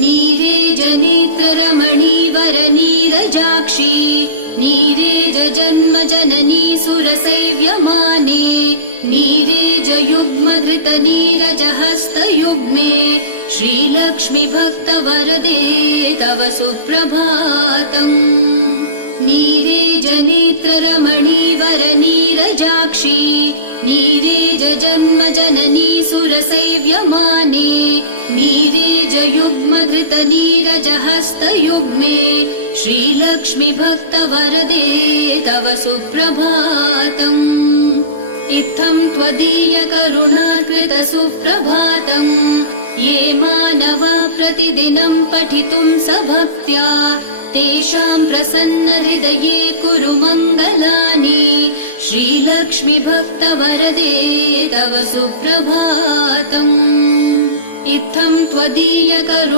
नीरेजनेत्ररमणीवरनीरजाक्षी नीरेजजन्मजननी सुरसैव्यमाने नीरेजयुग्मधृतनीरजहस्तयुग्मे श्रीलक्ष्मी भक्तवरदे तव सुप्रभातम्। नीरेजनेत्ररमणीवरनीरजाक्षी नीरेजजन्मजननी सुरसैव्यमाने नीरेजयुग्मधृतनीरजहस्तयुग्मे श्रीलक्ष्मी भक्तवरदे तव सुप्रभातम्। इत्थं त्वदीयकरुणाकृत सुप्रभातम् ये मानवा प्रतिदिनं पठितुं सभक्त्या तेषां प्रसन्नहृदये कुरु मङ्गलानि श्रीलक्ष्मी भक्तवरदे तव सुप्रभातम्। इत्थं त्वदीयकरुणाकृत